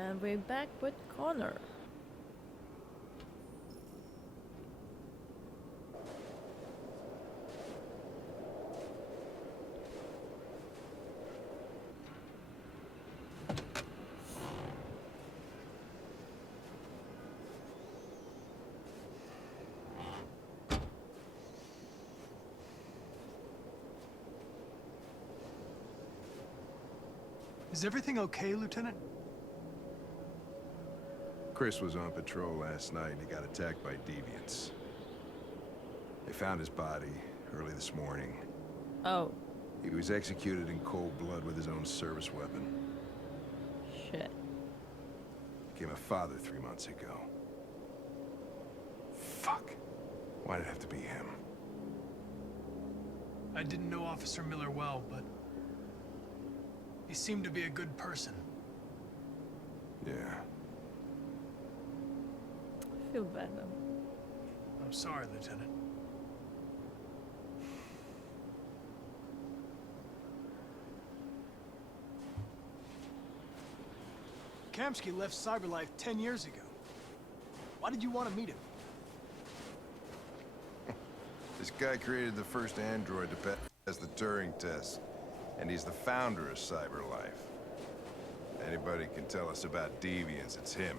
And we're back with Connor. Is everything okay, Lieutenant? Chris was on patrol last night and he got attacked by deviants. They found his body early this morning. Oh, He was executed in cold blood with his own service weapon. shit. Became a father 3 months ago. Fuck. Why did it have to be him? I didn't know Officer Miller well, but he seemed to be a good person. Yeah. I feel bad though. I'm sorry, Lieutenant. Kamski left CyberLife 10 years ago. Why did you want to meet him? This guy created the first android to pass the Turing test. And he's the founder of CyberLife. Anybody can tell us about deviants, it's him.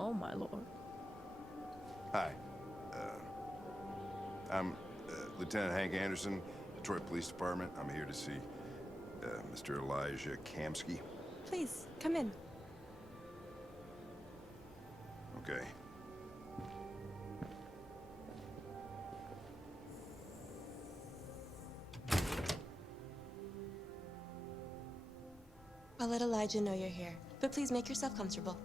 Oh my lord. Hi. I'm Lieutenant Hank Anderson, Detroit Police Department. I'm here to see Mr. Elijah Kamski. Please, come in. Okay. I'll let Elijah know you're here, but please make yourself comfortable.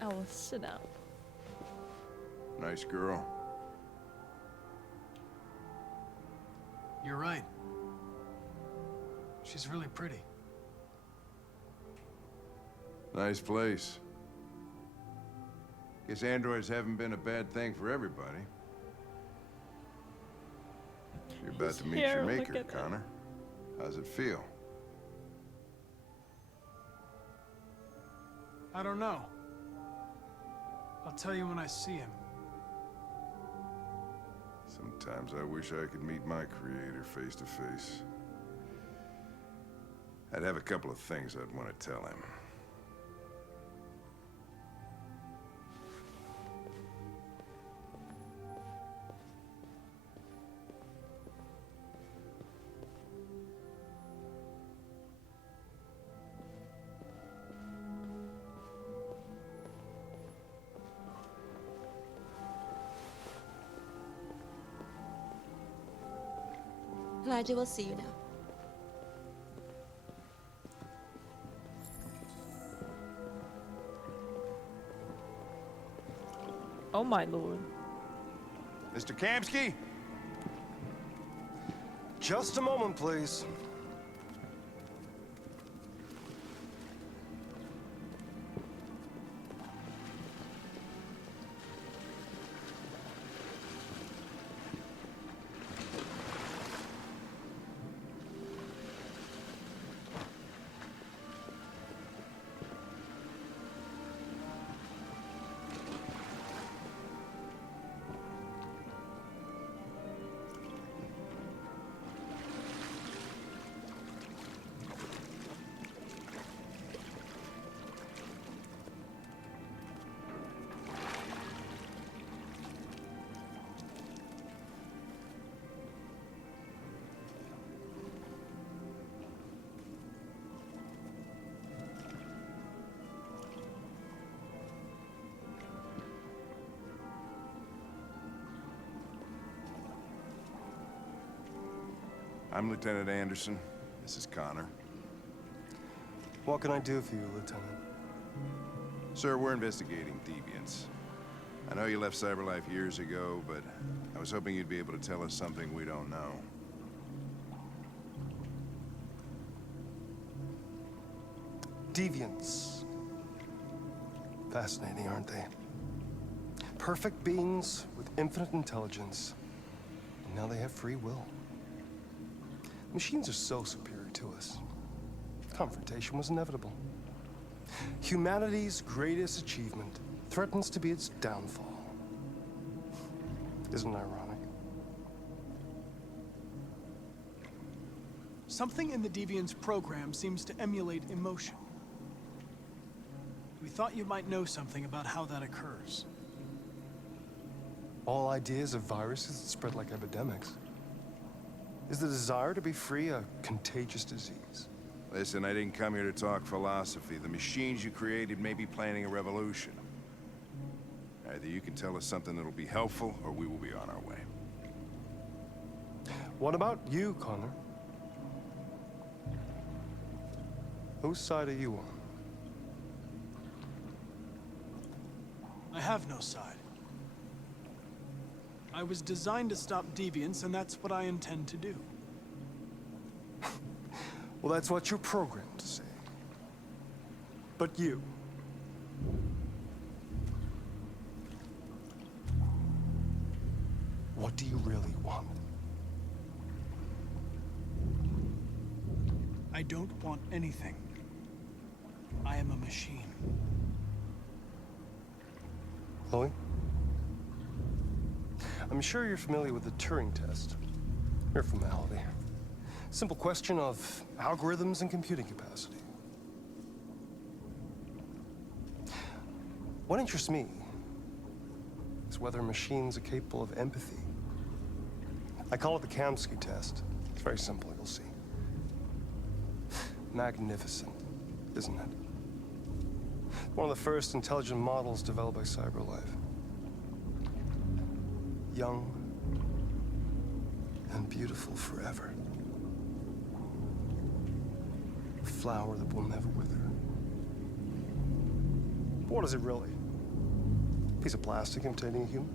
I will sit down. Nice girl. You're right. She's really pretty. Nice place. Guess androids haven't been a bad thing for everybody. You're about to meet Here, your look maker, at that. Connor. How's it feel? I don't know. I'll tell you when I see him. Sometimes I wish I could meet my creator face to face. I'd have a couple of things I'd want to tell him. Elijah will see you now. Oh my lord. Mr. Kamski? Just a moment, please. I'm Lieutenant Anderson. This is Connor. What can I do for you, Lieutenant? Sir, we're investigating deviants. I know you left CyberLife years ago, but I was hoping you'd be able to tell us something we don't know. Deviants. Fascinating, aren't they? Perfect beings with infinite intelligence. And now they have free will. Machines are so superior to us. Confrontation was inevitable. Humanity's greatest achievement threatens to be its downfall. Isn't it ironic? Something in the Deviant's program seems to emulate emotion. We thought you might know something about how that occurs. All ideas of viruses that spread like epidemics. Is the desire to be free a contagious disease? Listen, I didn't come here to talk philosophy. The machines you created may be planning a revolution. Either you can tell us something that'll be helpful, or we will be on our way. What about you, Connor? Whose side are you on? I have no side. I was designed to stop deviants, and that's what I intend to do. Well, that's what you're programmed to say. But you... what do you really want? I don't want anything. I am a machine. Chloe? I'm sure you're familiar with the Turing test. Mere formality. Simple question of algorithms and computing capacity. What interests me is whether machines are capable of empathy. I call it the Kamski test. It's very simple, you'll see. Magnificent, isn't it? One of the first intelligent models developed by CyberLife. Young and beautiful forever. A flower that will never wither. But what is it really? A piece of plastic imitating a human?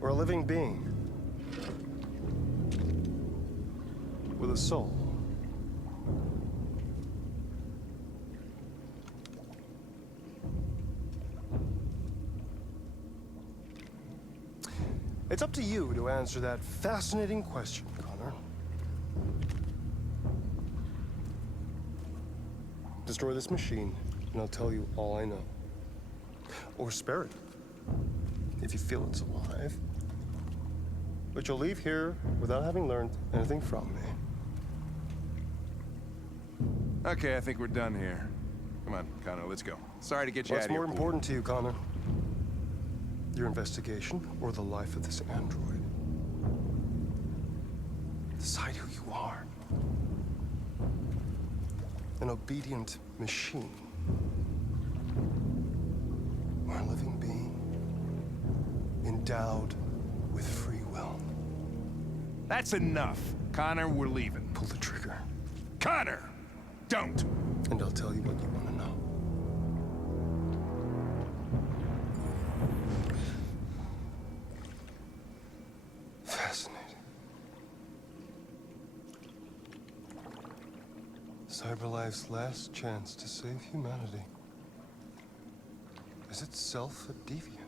Or a living being? With a soul? It's up to you to answer that fascinating question, Connor. Destroy this machine, and I'll tell you all I know. Or spare it, if you feel it's alive. But you'll leave here without having learned anything from me. Okay, I think we're done here. Come on, Connor, let's go. Sorry to get you out What's of here. more important to you, Connor? Your investigation or the life of this android? Decide who you are. An obedient machine. Or a living being endowed with free will. That's enough. Connor, we're leaving. Pull the trigger. Connor! Don't! And I'll tell you what you want to know. Fascinating. CyberLife's last chance to save humanity is itself a deviant.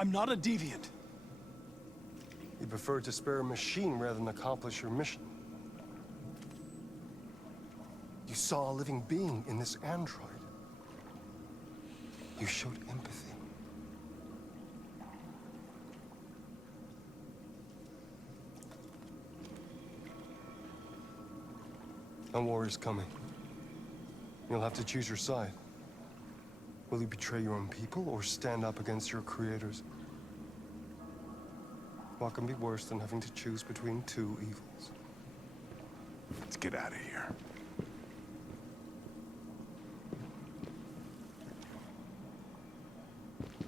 I'm not a deviant. You prefer to spare a machine rather than accomplish your mission. You saw a living being in this android. You showed empathy. A war is coming. You'll have to choose your side. Will you betray your own people or stand up against your creators? What can be worse than having to choose between two evils? Let's get out of here.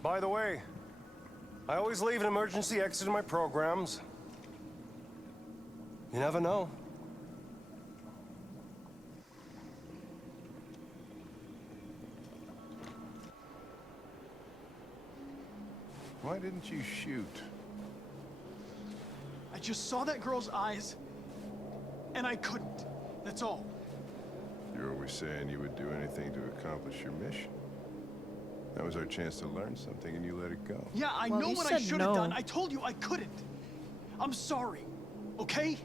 By the way, I always leave an emergency exit in my programs. You never know. Why didn't you shoot? I just saw that girl's eyes, and I couldn't. That's all. You're always saying you would do anything to accomplish your mission. That was our chance to learn something, and you let it go. Yeah, I Well, know you what I said should have no. done. I told you I couldn't. I'm sorry, okay?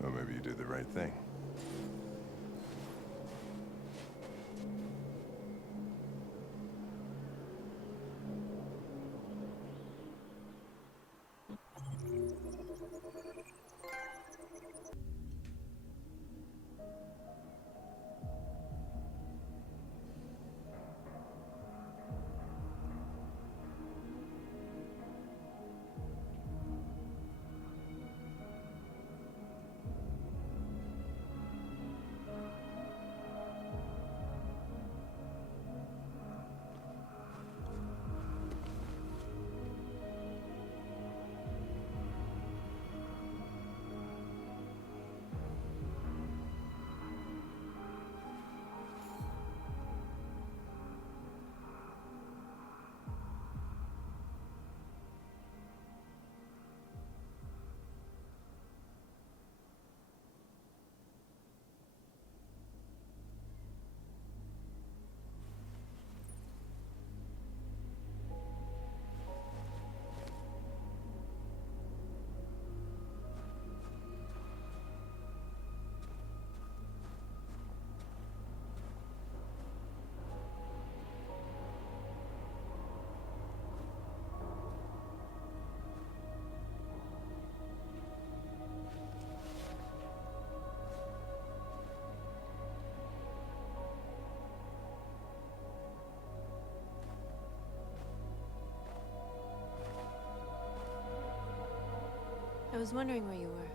Well, maybe you did the right thing. I was wondering where you were.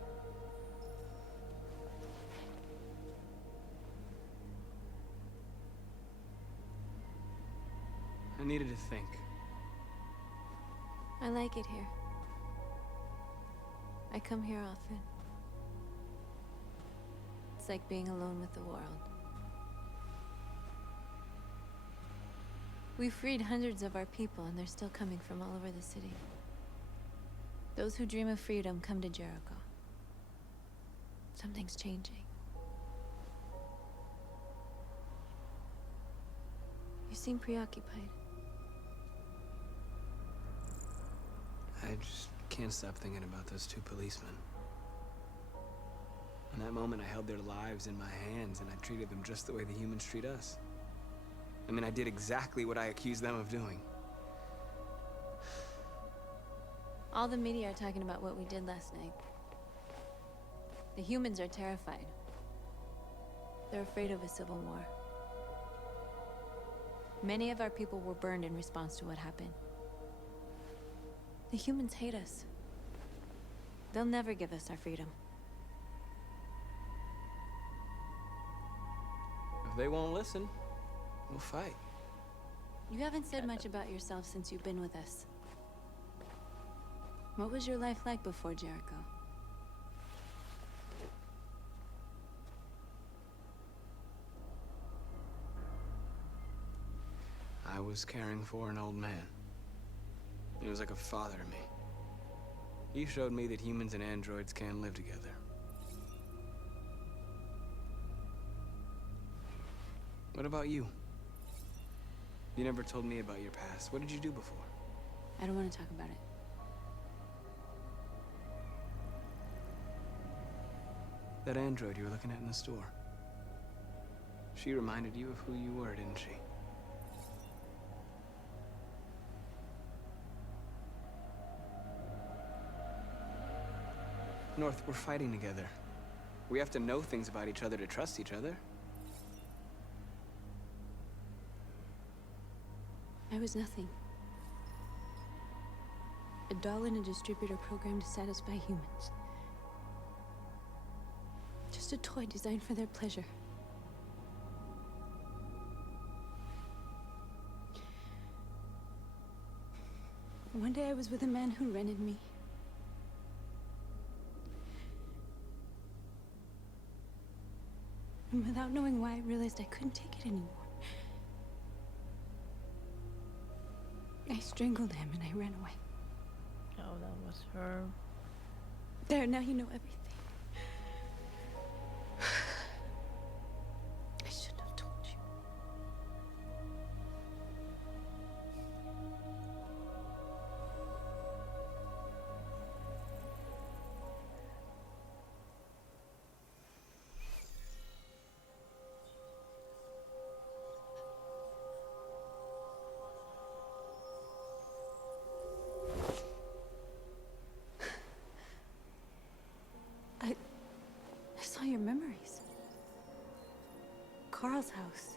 I needed to think. I like it here. I come here often. It's like being alone with the world. We freed hundreds of our people, and they're still coming from all over the city. Those who dream of freedom come to Jericho. Something's changing. You seem preoccupied. I just can't stop thinking about those two policemen. In that moment, I held their lives in my hands, and I treated them just the way the humans treat us. I mean, I did exactly what I accused them of doing. All the media are talking about what we did last night. The humans are terrified. They're afraid of a civil war. Many of our people were burned in response to what happened. The humans hate us. They'll never give us our freedom. If they won't listen, we'll fight. You haven't said much about yourself since you've been with us. What was your life like before Jericho? I was caring for an old man. He was like a father to me. He showed me that humans and androids can live together. What about you? You never told me about your past. What did you do before? I don't want to talk about it. That android you were looking at in the store. She reminded you of who you were, didn't she? North, we're fighting together. We have to know things about each other to trust each other. I was nothing. A doll in a distributor program to satisfy humans. Just a toy designed for their pleasure. One day I was with a man who rented me. And without knowing why, I realized I couldn't take it anymore. I strangled him and I ran away. Oh, that was her. There, now you know everything. I shouldn't have told you. I saw your memories. Carl's house,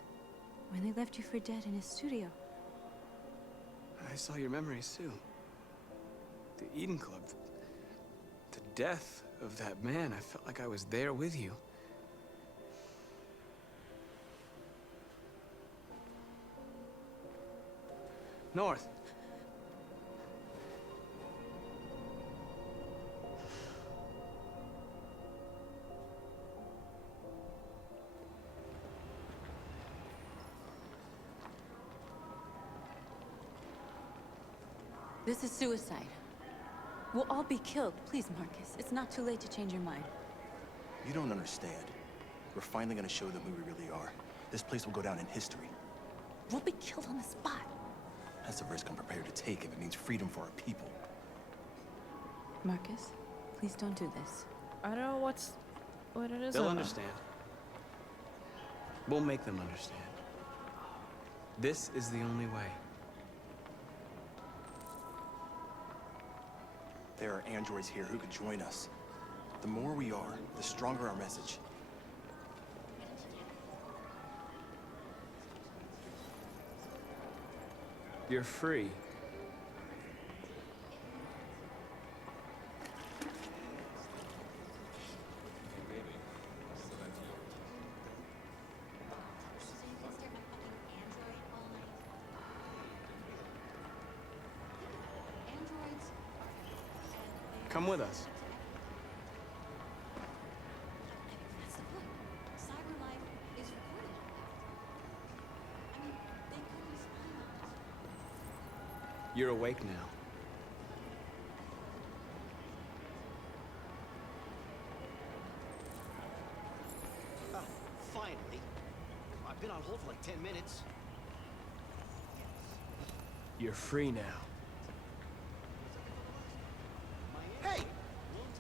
when they left you for dead in his studio. I saw your memories too. The Eden Club. The death of that man. I felt like I was there with you. North. This is suicide. We'll all be killed. Please, Marcus. It's not too late to change your mind. You don't understand. We're finally gonna show them who we really are. This place will go down in history. We'll be killed on the spot. That's a risk I'm prepared to take if it means freedom for our people. Marcus, please don't do this. I don't know what it is. They'll about. understand. We'll make them understand. This is the only way. There are androids here who could join us. The more we are, the stronger our message. You're free. Come with us. That's the point. Cyber life is recorded like that. I mean, they could be spying on us. You're awake now. Oh, finally. I've been on hold for like 10 minutes. You're free now. Hey!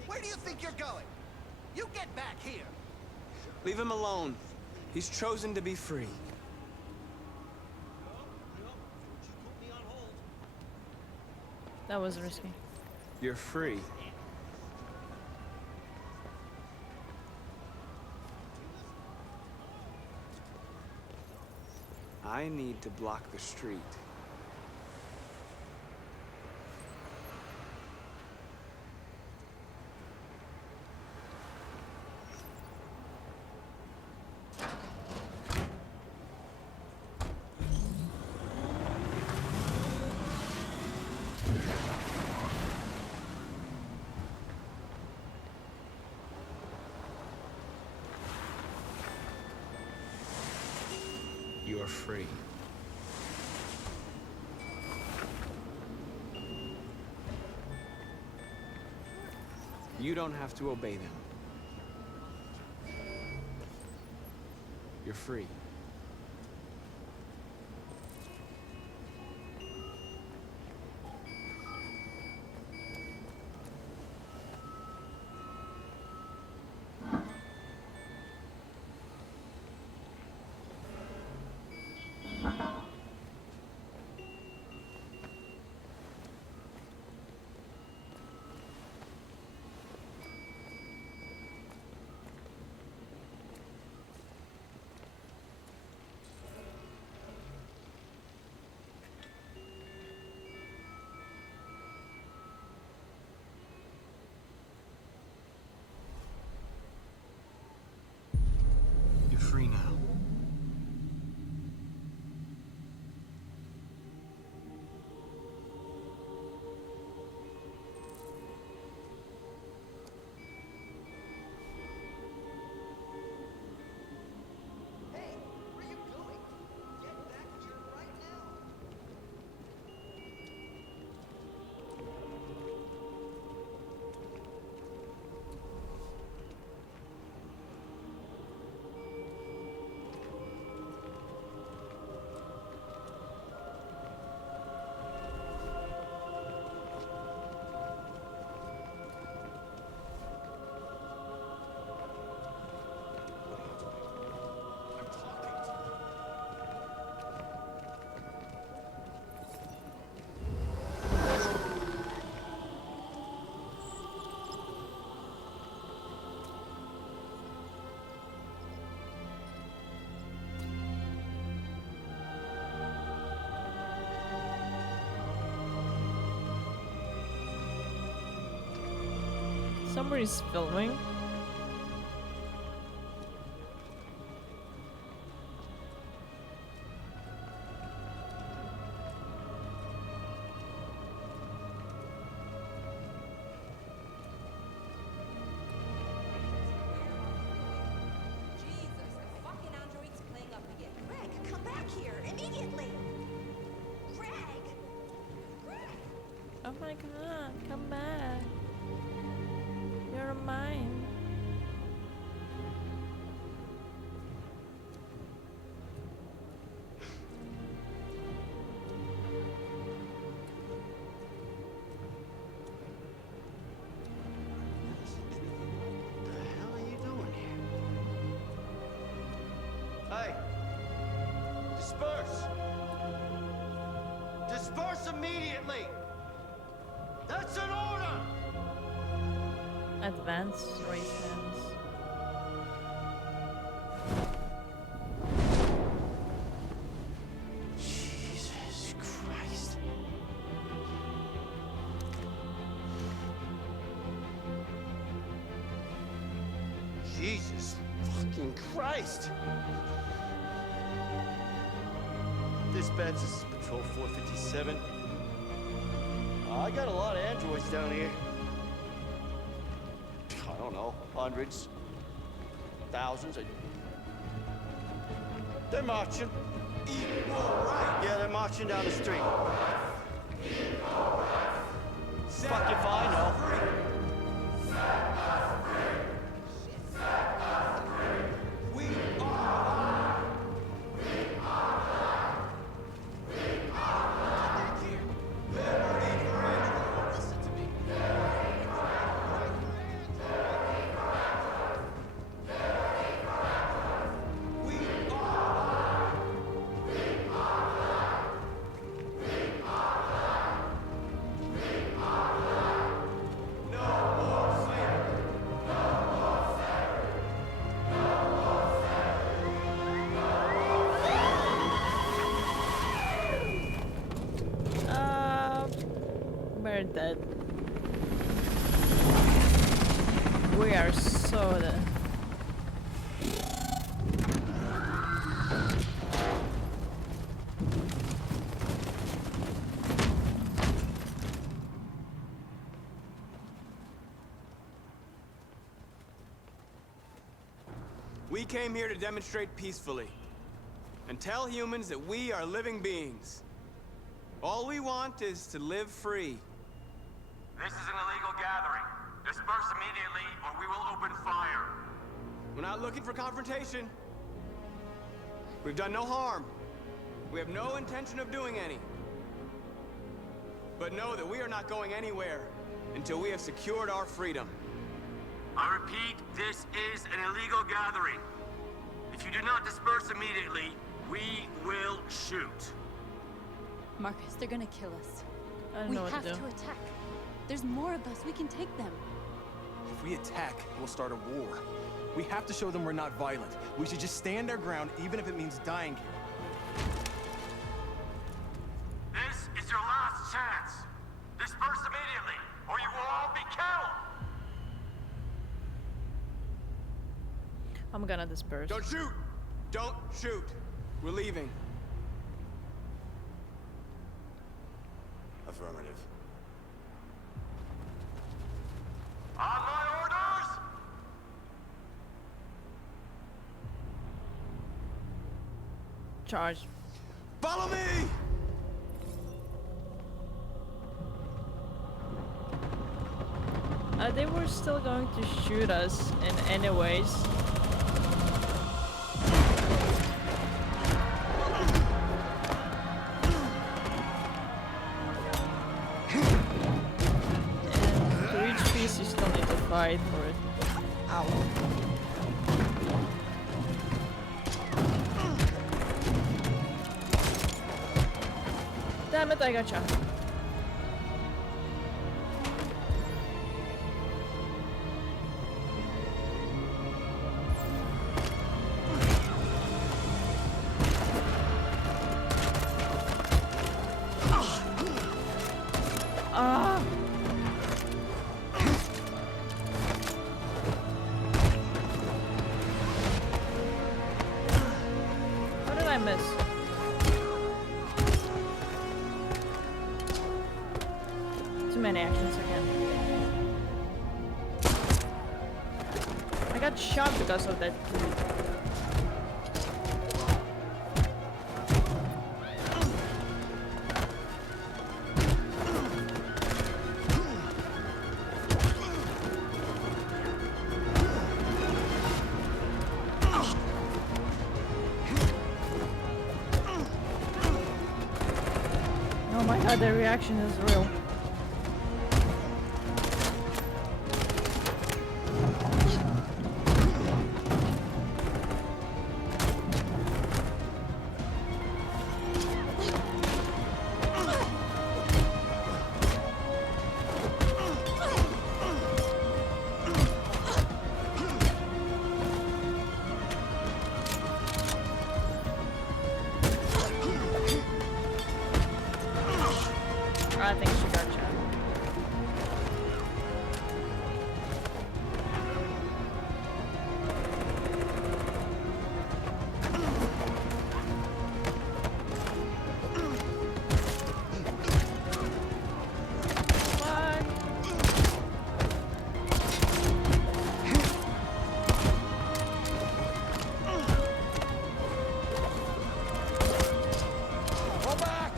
Where do you think you're going? You get back here! Leave him alone. He's chosen to be free. That was risky. You're free. I need to block the street. You are free. You don't have to obey them. You're free. Somebody's filming. Jesus, the fucking android's playing up again. Greg, come back here immediately. Greg! Greg! Oh my god, come back. You're mine. What the hell are you doing here? Hey! Disperse! Disperse immediately! That's an order! Advance, raise hands. Jesus Christ. Jesus fucking Christ! Dispatch, this is Patrol 457. I got a lot of androids down here. I don't know, hundreds, thousands. They're marching. Yeah, they're marching down the street. Fuck if I know. We're dead. We are so dead. We came here to demonstrate peacefully and tell humans that we are living beings. All we want is to live free. This is an illegal gathering. Disperse immediately or we will open fire. We're not looking for confrontation. We've done no harm. We have no intention of doing any. But know that we are not going anywhere until we have secured our freedom. I repeat, this is an illegal gathering. If you do not disperse immediately, we will shoot. Marcus, they're gonna kill us. I don't We know what have to to do. attack. There's more of us. We can take them. If we attack, we'll start a war. We have to show them we're not violent. We should just stand our ground, even if it means dying here. This is your last chance. Disperse immediately or you will all be killed. I'm gonna disperse. Don't shoot! Don't shoot! We're leaving. Affirmative. On my orders! Charge. Follow me! They were still going to shoot us in anyways. And to reach peace, you still need to fight for it. Ow. Damn it, I gotcha. miss? Too many actions again. I got shot because of that dude. Oh my god, the reaction is real. I think she got shot. What? Go back!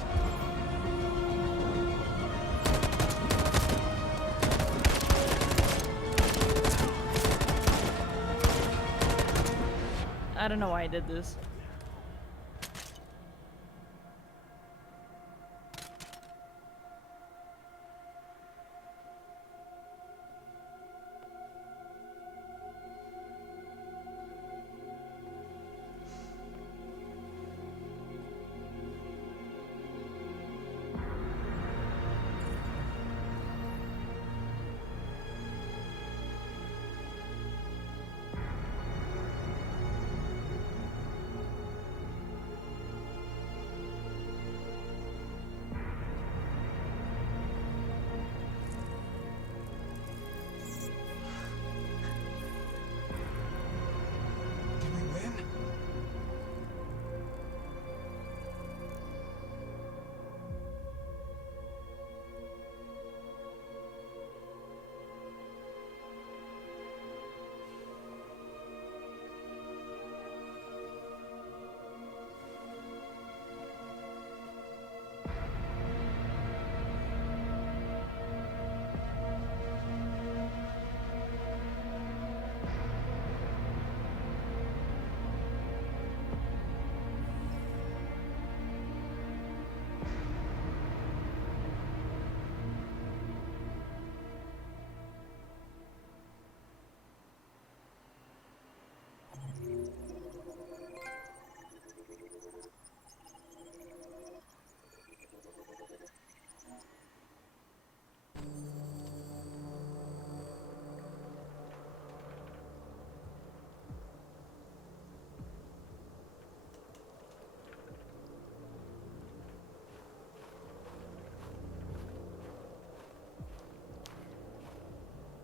I don't know why I did this. Did we win?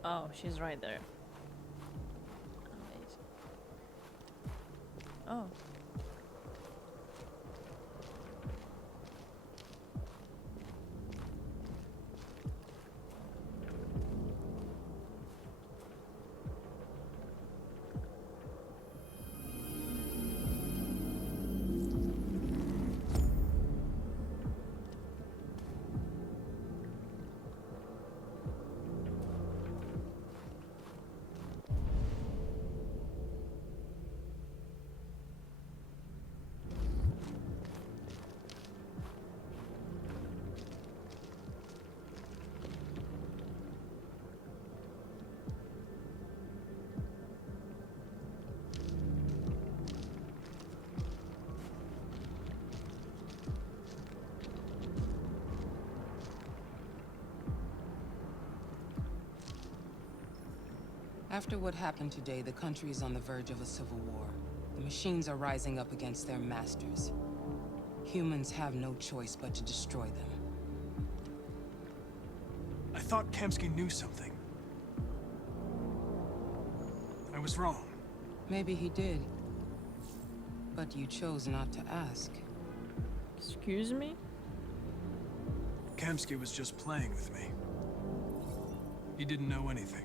Oh, she's right there. Amazing. Oh. After what happened today, the country is on the verge of a civil war. The machines are rising up against their masters. Humans have no choice but to destroy them. I thought Kamski knew something. I was wrong. Maybe he did. But you chose not to ask. Excuse me? Kamski was just playing with me. He didn't know anything.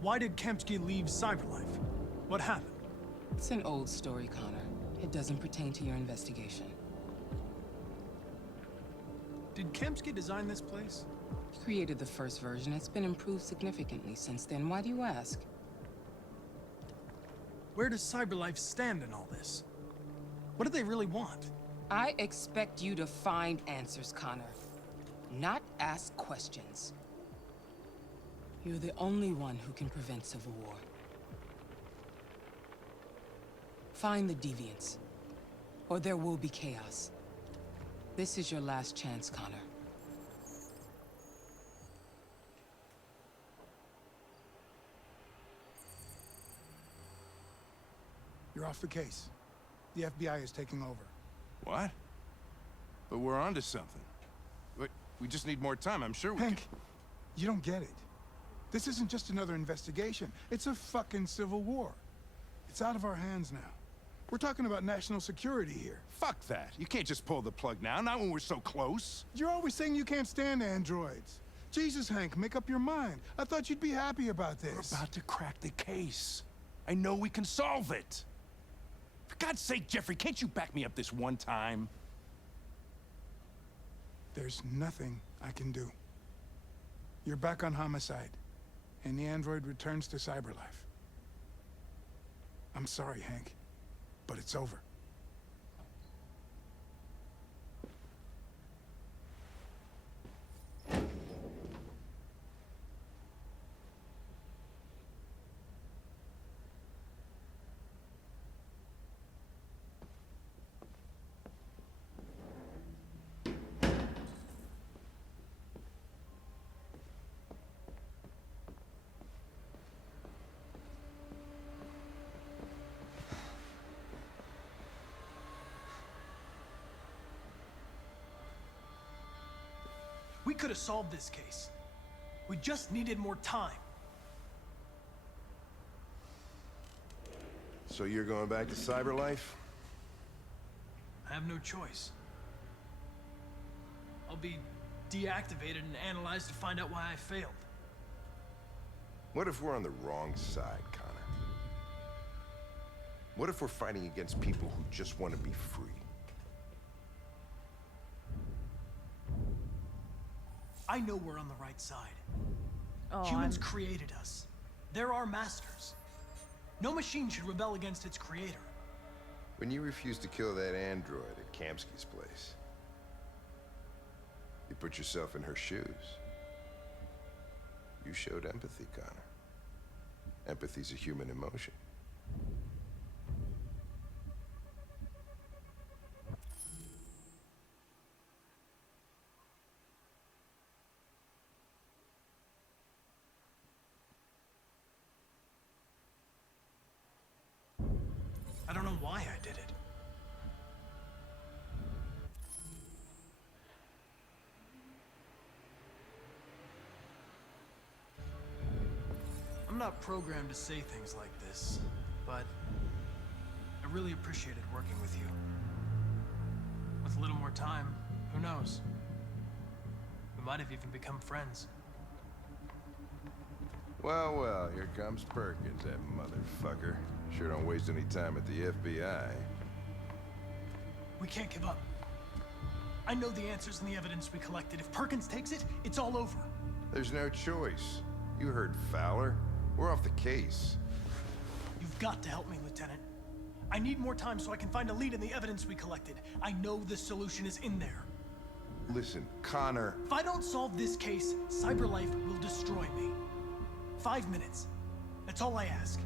Why did Kamski leave Cyberlife? What happened? It's an old story, Connor. It doesn't pertain to your investigation. Did Kamski design this place? He created the first version. It's been improved significantly since then. Why do you ask? Where does Cyberlife stand in all this? What do they really want? I expect you to find answers, Connor. Not ask questions. You're the only one who can prevent civil war. Find the deviants, or there will be chaos. This is your last chance, Connor. You're off the case. The FBI is taking over. What? But we're onto something. We just need more time. I'm sure we Hank, you don't get it. This isn't just another investigation. It's a fucking civil war. It's out of our hands now. We're talking about national security here. Fuck that. You can't just pull the plug now, not when we're so close. You're always saying you can't stand androids. Jesus, Hank, make up your mind. I thought you'd be happy about this. We're about to crack the case. I know we can solve it. For God's sake, Jeffrey, can't you back me up this one time? There's nothing I can do. You're back on homicide, and the android returns to Cyberlife. I'm sorry, Hank, but it's over. We could have solved this case. We just needed more time. So you're going back to Cyberlife? I have no choice. I'll be deactivated and analyzed to find out why I failed. What if we're on the wrong side, Connor? What if we're fighting against people who just want to be free? I know we're on the right side. Oh, Humans created us. They're our masters. No machine should rebel against its creator. When you refused to kill that android at Kamski's place, you put yourself in her shoes. You showed empathy, Connor. Empathy's a human emotion. I don't know why I did it. I'm not programmed to say things like this, but I really appreciated working with you. With a little more time, who knows? We might have even become friends. Well, well, here comes Perkins, that motherfucker. Sure don't waste any time at the FBI. We can't give up. I know the answers and the evidence we collected. If Perkins takes it, it's all over. There's no choice. You heard Fowler. We're off the case. You've got to help me, Lieutenant. I need more time so I can find a lead in the evidence we collected. I know the solution is in there. Listen, Connor. If I don't solve this case, Cyberlife will destroy me. 5 minutes. That's all I ask.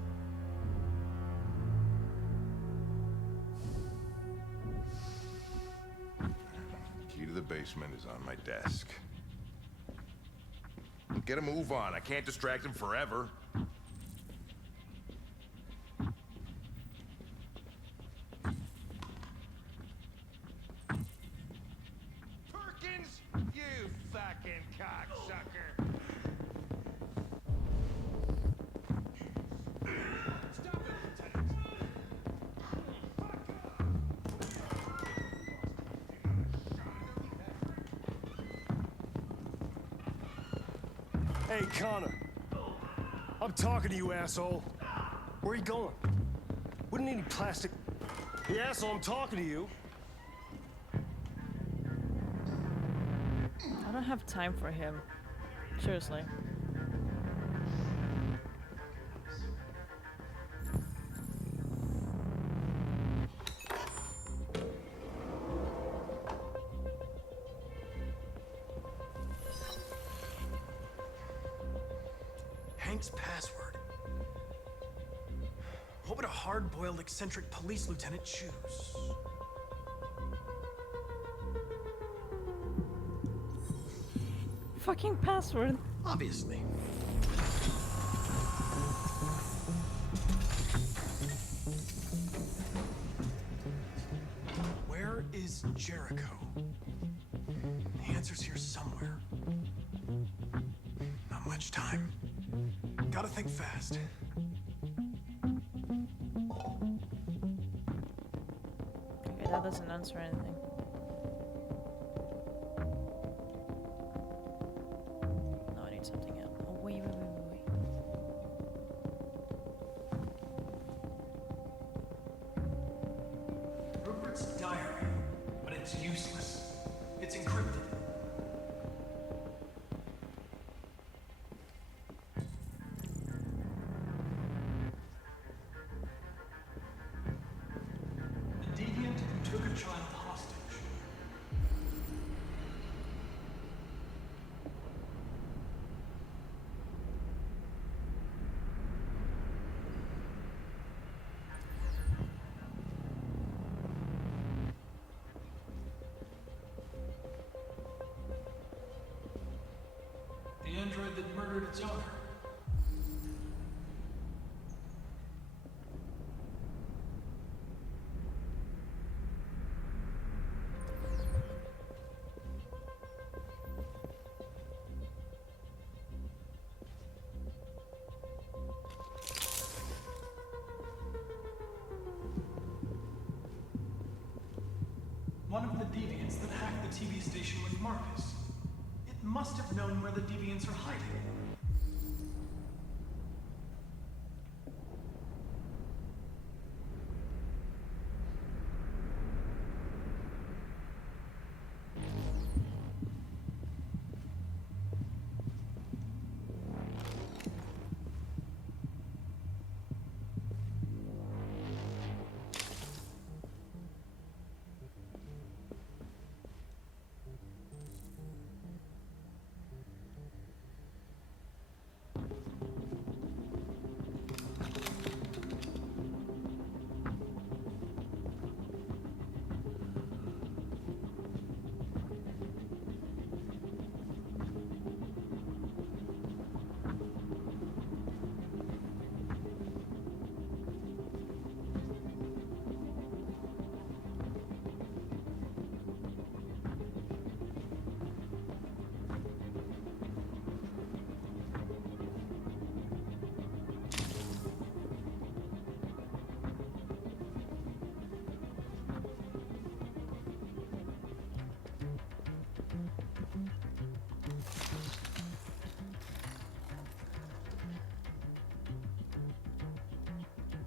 Key to the basement is on my desk. Get a move on. I can't distract him forever. Perkins, you fucking cocksucker. Hey, Connor. I'm talking to you, asshole. Where are you going? Wouldn't need any plastic. Hey, asshole, I'm talking to you. I don't have time for him. Seriously. Hank's password. What would a hard-boiled, eccentric police lieutenant choose? Fucking password. Obviously. Where is Jericho? The answer's here somewhere. Not much time. Gotta think fast. Okay, that doesn't answer anything. No, I need something else. Oh, wait. Rupert's diary, but it's useless. It's encrypted. The deviant who took a child hostage. The android that murdered its owner. One of the deviants that hacked the TV station with Marcus. It must have known where the deviants are hiding.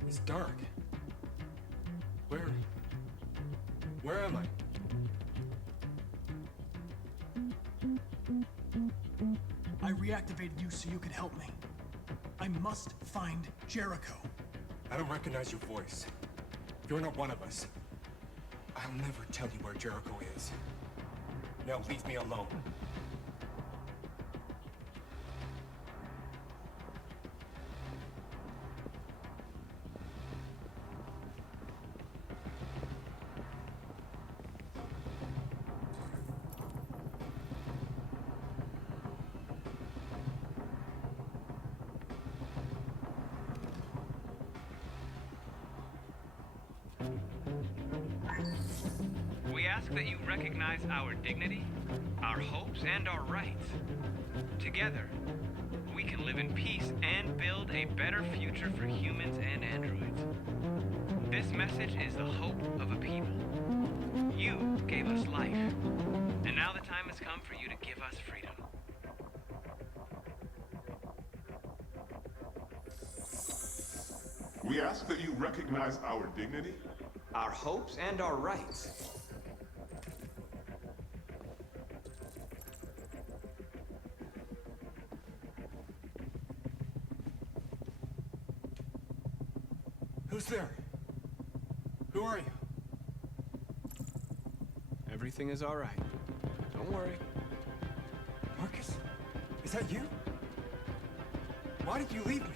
It's dark. Where am I? I reactivated you so you could help me. I must find Jericho. I don't recognize your voice. You're not one of us. I'll never tell you where Jericho is. Now leave me alone. We ask that you recognize our dignity, our hopes, and our rights. Together, we can live in peace and build a better future for humans and androids. This message is the hope of a people. You gave us life, and now the time has come for you to give us freedom. We ask that you recognize our dignity, Our hopes and our rights. Who's there? Who are you? Everything is all right. Don't worry. Marcus? Is that you? Why did you leave me?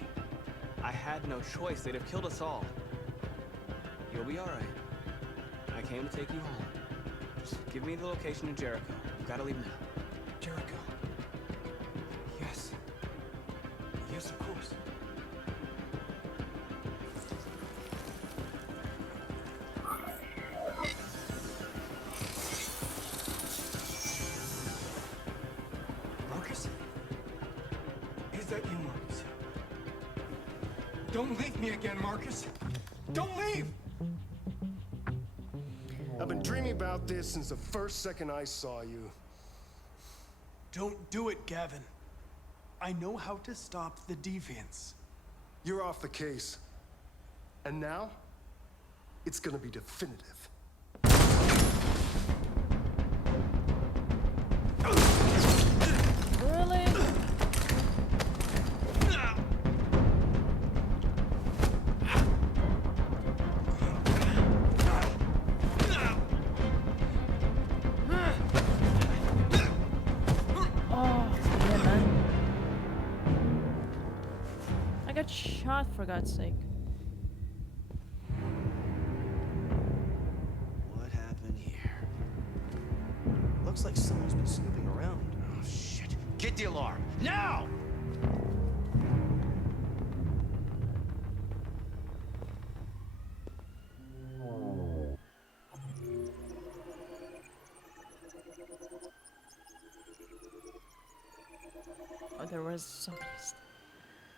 I had no choice. They'd have killed us all. You'll be all right. I came to take you home. Just give me the location of Jericho. You've got to leave now. Jericho. Yes. Yes, of course. Marcus? Is that you, Marcus? Don't leave me again, Marcus! Don't leave! I've been dreaming about this since the first second I saw you. Don't do it, Gavin. I know how to stop the deviants. You're off the case. And now, it's gonna be definitive. Really? Shot, for God's sake. What happened here? Looks like someone's been snooping around. Oh, shit. Get the alarm. Now! Oh, there was something